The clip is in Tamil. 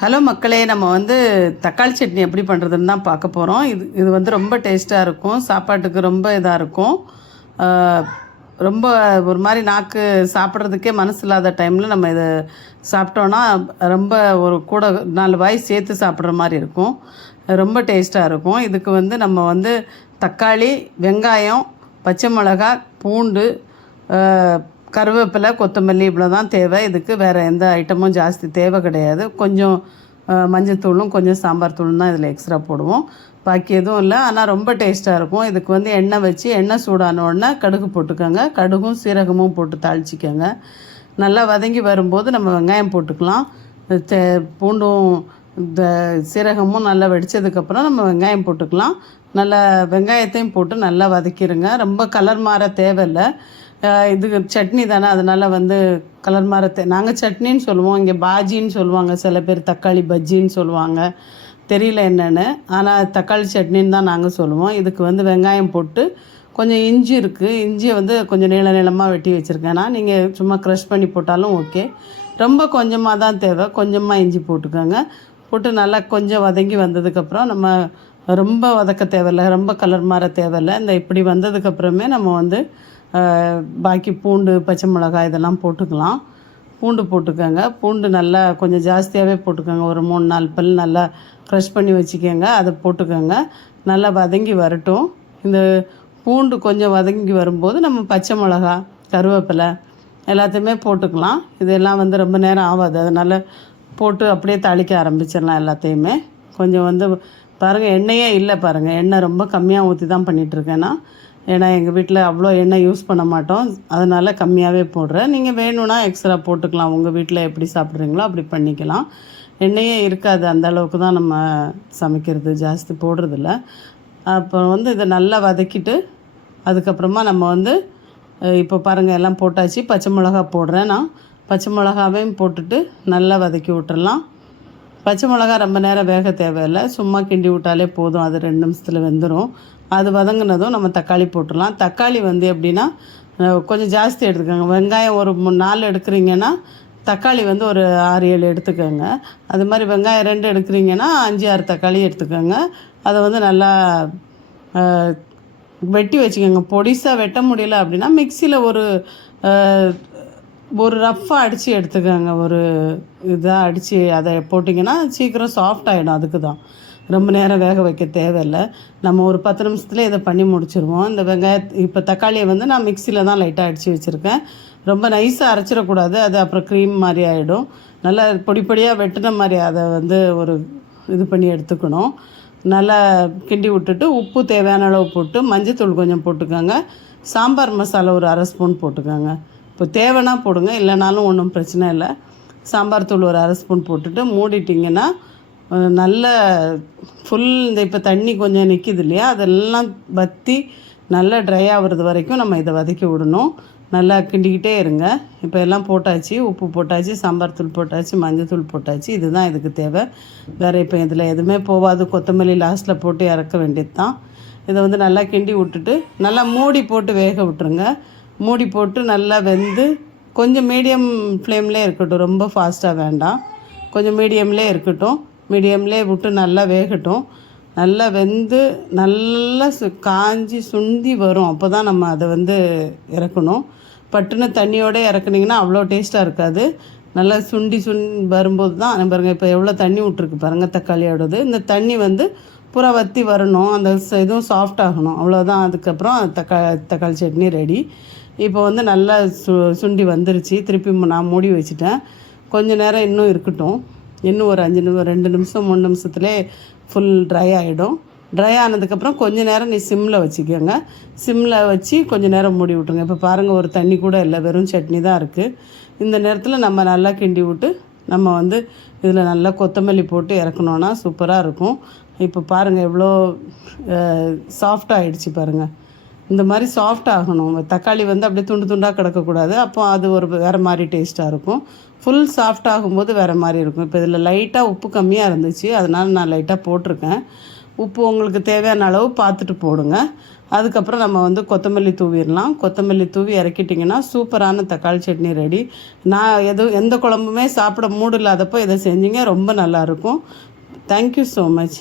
ஹலோ மக்களே, நம்ம தக்காளி சட்னி எப்படி பண்ணுறதுன்னு தான் பார்க்க போகிறோம். இது ரொம்ப டேஸ்ட்டாக இருக்கும். சாப்பாட்டுக்கு ரொம்ப இதாக இருக்கும். ரொம்ப ஒரு மாதிரி நாக்கு சாப்பிட்றதுக்கே மனசு இல்லாத டைமில் நம்ம இதை சாப்பிட்டோன்னா ரொம்ப ஒரு கூட 4 வாய் சேர்த்து சாப்பிட்ற மாதிரி இருக்கும். ரொம்ப டேஸ்ட்டாக இருக்கும். இதுக்கு நம்ம தக்காளி, வெங்காயம், பச்சை மிளகாய், பூண்டு, கருவேப்பிலை, கொத்தமல்லி இவ்வளோ தான் தேவை. இதுக்கு வேறு எந்த ஐட்டமும் ஜாஸ்தி தேவை கிடையாது. கொஞ்சம் மஞ்சத்தூளும் கொஞ்சம் சாம்பார் தூளும் தான் இதில் எக்ஸ்ட்ரா போடுவோம். பாக்கி எதுவும் இல்லை. ஆனால் ரொம்ப டேஸ்ட்டாக இருக்கும். இதுக்கு எண்ணெய் வச்சு எண்ணெய் சூடான உடனே கடுகு போட்டுக்கோங்க. கடுகும் சீரகமும் போட்டு தாளிச்சிக்கோங்க. நல்லா வதங்கி வரும்போது நம்ம வெங்காயம் போட்டுக்கலாம். பூண்டும் இந்த சீரகமும் நல்லா வெடித்ததுக்கப்புறம் நம்ம வெங்காயம் போட்டுக்கலாம். நல்லா வெங்காயத்தையும் போட்டு நல்லா வதக்கிடுங்க. ரொம்ப கலர் மாற தேவையில்லை. இதுக்கு சட்னி தானே, அதனால் கலர் மாற நாங்கள் சட்னின்னு சொல்லுவோம். இங்கே பாஜின்னு சொல்லுவாங்க. சில பேர் தக்காளி பஜ்ஜின்னு சொல்லுவாங்க. தெரியல என்னென்னு. ஆனால் தக்காளி சட்னின்னு தான் நாங்கள் சொல்லுவோம். இதுக்கு வெங்காயம் போட்டு கொஞ்சம் இஞ்சி இருக்குது. இஞ்சியை கொஞ்சம் நீளமாக வெட்டி வச்சுருக்கேன். நீங்கள் சும்மா க்ரஷ் பண்ணி போட்டாலும் ஓகே. ரொம்ப கொஞ்சமாக தான் தேவை. கொஞ்சமாக இஞ்சி போட்டுக்கோங்க. போட்டு நல்லா கொஞ்சம் வதங்கி வந்ததுக்கப்புறம் நம்ம ரொம்ப வதக்க தேவையில்லை, ரொம்ப கலர் மாற தேவையில்லை. இந்த இப்படி வந்ததுக்கப்புறமே நம்ம பாக்கி பூண்டு, பச்சை மிளகாய் இதெல்லாம் போட்டுக்கலாம். பூண்டு போட்டுக்கோங்க. பூண்டு நல்லா கொஞ்சம் ஜாஸ்தியாகவே போட்டுக்கோங்க. ஒரு 3-4 பல் நல்லா க்ரஷ் பண்ணி வச்சுக்கோங்க. அதை போட்டுக்கோங்க. நல்லா வதங்கி வரட்டும். இந்த பூண்டு கொஞ்சம் வதங்கி வரும்போது நம்ம பச்சை மிளகா, கருவேப்பிலை எல்லாத்தையுமே போட்டுக்கலாம். இதெல்லாம் ரொம்ப நேரம் ஆகாது. அதனால் போட்டு அப்படியே தாளிக்க ஆரம்பிச்சிடலாம் எல்லாத்தையுமே. கொஞ்சம் பாருங்கள், எண்ணெயே இல்லை பாருங்கள். எண்ணெய் ரொம்ப கம்மியாக ஊற்றி தான் பண்ணிகிட்ருக்கேன்னா. ஏன்னா எங்கள் வீட்டில் அவ்வளோ எண்ணெய் யூஸ் பண்ண மாட்டோம். அதனால் கம்மியாகவே போடுறேன். நீங்கள் வேணும்னா எக்ஸ்ட்ரா போட்டுக்கலாம். உங்கள் வீட்டில் எப்படி சாப்பிட்றீங்களோ அப்படி பண்ணிக்கலாம். எண்ணெயே இருக்காது. அந்த அளவுக்கு தான் நம்ம சமைக்கிறது, ஜாஸ்தி போடுறதில்ல. அப்புறம் இதை நல்லா வதக்கிட்டு அதுக்கப்புறமா நம்ம இப்போ பாருங்கள் எல்லாம் போட்டாச்சு. பச்சை மிளகா போடுறேன் நான். பச்சை மிளகாவையும் போட்டுட்டு நல்லா வதக்கி விட்டுறலாம். பச்சை மிளகா ரொம்ப நேரம் வேக தேவையில்லை. சும்மா கிண்டி விட்டாலே போதும். அது 2 நிமிஷத்தில் வெந்துடும். அது வதங்கினதும் நம்ம தக்காளி போட்டுடலாம். தக்காளி எப்படின்னா கொஞ்சம் ஜாஸ்தி எடுத்துக்கோங்க. வெங்காயம் ஒரு 4 எடுக்கிறீங்கன்னா தக்காளி ஒரு 6-7 எடுத்துக்கோங்க. அது மாதிரி வெங்காயம் 2 எடுக்கிறீங்கன்னா 5-6 தக்காளி எடுத்துக்கோங்க. அதை நல்லா வெட்டி வச்சுக்கோங்க. பொடிசாக வெட்ட முடியல அப்படின்னா மிக்சியில் ஒரு ரஃப்பாக அடித்து எடுத்துக்கோங்க. ஒரு இதாக அடித்து அதை போட்டிங்கன்னா சீக்கிரம் சாஃப்ட் ஆகிடும். அதுக்கு தான் ரொம்ப நேரம் வேக வைக்க தேவையில்லை. நம்ம ஒரு 10 நிமிஷத்துலேயே இதை பண்ணி முடிச்சிருவோம். இந்த இப்போ தக்காளியை நான் மிக்சியில் தான் லைட்டாக அடித்து வச்சுருக்கேன். ரொம்ப நைஸாக அரைச்சிடக்கூடாது. அது அப்புறம் க்ரீம் மாதிரி ஆகிடும். நல்லா பொடிப்பொடியாக வெட்டின மாதிரி அதை ஒரு இது பண்ணி எடுத்துக்கணும். நல்லா கிண்டி விட்டுட்டு உப்பு தேவையான அளவு போட்டு மஞ்சத்தூள் கொஞ்சம் போட்டுக்கோங்க. சாம்பார் மசாலா ஒரு 1/2 ஸ்பூன் போட்டுக்கோங்க. இப்போ தேவைன்னா போடுங்க, இல்லைனாலும் ஒன்றும் பிரச்சனை இல்லை. சாம்பார் தூள் ஒரு 1/2 ஸ்பூன் போட்டுட்டு மூடிட்டிங்கன்னா நல்ல இந்த இப்போ தண்ணி கொஞ்சம் நிற்கிது இல்லையா, அதெல்லாம் வற்றி நல்லா ட்ரை ஆகிறது வரைக்கும் நம்ம இதை வதக்கி விடணும். நல்லா கிண்டிக்கிட்டே இருங்க. இப்போ எல்லாம் போட்டாச்சு. உப்பு போட்டாச்சு, சாம்பார் தூள் போட்டாச்சு, மஞ்சள் தூள் போட்டாச்சு. இதுதான் இதுக்கு தேவை. வேறு இப்போ இதில் எதுவுமே போகாது. கொத்தமல்லி லாஸ்ட்டில் போட்டு இறக்க வேண்டியது தான். இதை நல்லா கிண்டி விட்டுட்டு நல்லா மூடி போட்டு வேக விட்டுருங்க. மூடி போட்டு நல்லா வெந்து கொஞ்சம் மீடியம் ஃப்ளேம்லேயே இருக்கட்டும். ரொம்ப ஃபாஸ்ட்டாக வேண்டாம். கொஞ்சம் மீடியம்லேயே இருக்கட்டும். மீடியம்லேயே விட்டு நல்லா வேகட்டும். நல்லா வெந்து நல்லா காஞ்சி சுண்டி வரும். அப்போ தான் நம்ம அதை இறக்கணும். பட்டுன்னு தண்ணியோடு இறக்குனிங்கன்னா அவ்வளோ டேஸ்ட்டாக இருக்காது. நல்லா சுண்டி வரும்போது தான் பாருங்கள் இப்போ எவ்வளோ தண்ணி விட்ருக்கு பாருங்கள் தக்காளியோடது. இந்த தண்ணி பூரா வற்றி வரணும். அந்த இதுவும் சாஃப்ட் ஆகணும். அவ்வளோதான். அதுக்கப்புறம் தக்காளி சட்னி ரெடி. இப்போ நல்லா சுண்டி வந்துருச்சு. திருப்பி நான் மூடி வச்சுட்டேன். கொஞ்சம் நேரம் இன்னும் இருக்கட்டும். இன்னும் ஒரு 2 நிமிஷம் 3 நிமிஷத்துலேயே ஃபுல் ட்ரை ஆகிடும். ட்ரை ஆனதுக்கப்புறம் கொஞ்சம் நேரம் சிம்மில் வச்சுக்கோங்க. சிம்மில் வச்சு கொஞ்சம் நேரம் மூடி விட்ருங்க. இப்போ பாருங்கள் ஒரு தண்ணி கூட இல்லை, வெறும் சட்னி தான் இருக்குது. இந்த நேரத்தில் நம்ம நல்லா கிண்டி விட்டு நம்ம இதில் நல்லா கொத்தமல்லி போட்டு இறக்கணுன்னா சூப்பராக இருக்கும். இப்போ பாருங்கள் எவ்வளோ சாஃப்டாக ஆகிடுச்சு பாருங்கள். இந்த மாதிரி சாஃப்ட் ஆகணும். தக்காளி அப்படியே துண்டு துண்டாக கிடக்கக்கூடாது. அப்போ அது ஒரு வேறு மாதிரி டேஸ்ட்டாக இருக்கும். ஃபுல் சாஃப்ட் ஆகும்போது வேறு மாதிரி இருக்கும். இப்போ இதில் லைட்டாக உப்பு கம்மியாக இருந்துச்சு, அதனால் நான் லைட்டாக போட்டிருக்கேன். உப்பு உங்களுக்கு தேவையான அளவு பார்த்துட்டு போடுங்க. அதுக்கப்புறம் நம்ம வந்து கொத்தமல்லி தூவிடலாம். கொத்தமல்லி தூவி இறக்கிட்டிங்கன்னா சூப்பரான தக்காளி சட்னி ரெடி. நான் எந்த குழம்புமே சாப்பிட மூடு இல்லாதப்போ இதை செஞ்சீங்க, ரொம்ப நல்லாயிருக்கும். Thank you so much.